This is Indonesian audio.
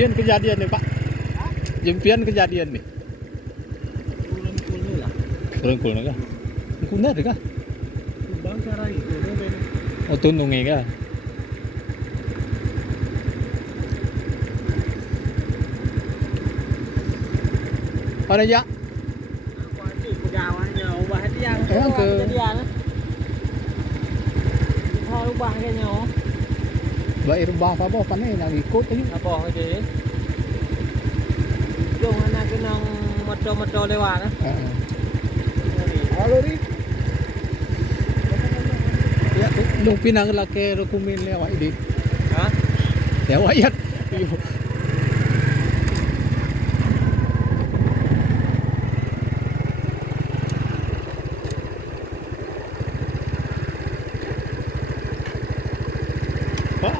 pian kejadian nih Pak. Jeung pian kejadian nih. Kulon-kulon lah. Kulon-kulon kah? Kunar kah? Bang cara itu ben. Oh tununge kah? Ada ya? Aku aja pegawainya ubah dia. Kejadian. Kalau ubah kayaknya. Baik rubah apa panai nang ikut ini. Apa aja. Jom anak kenang motor-motor lewat nah. Heeh. Halo ri. Ya nung pinang laki rukumin lewat ini. Hah? Lewat ya. Pak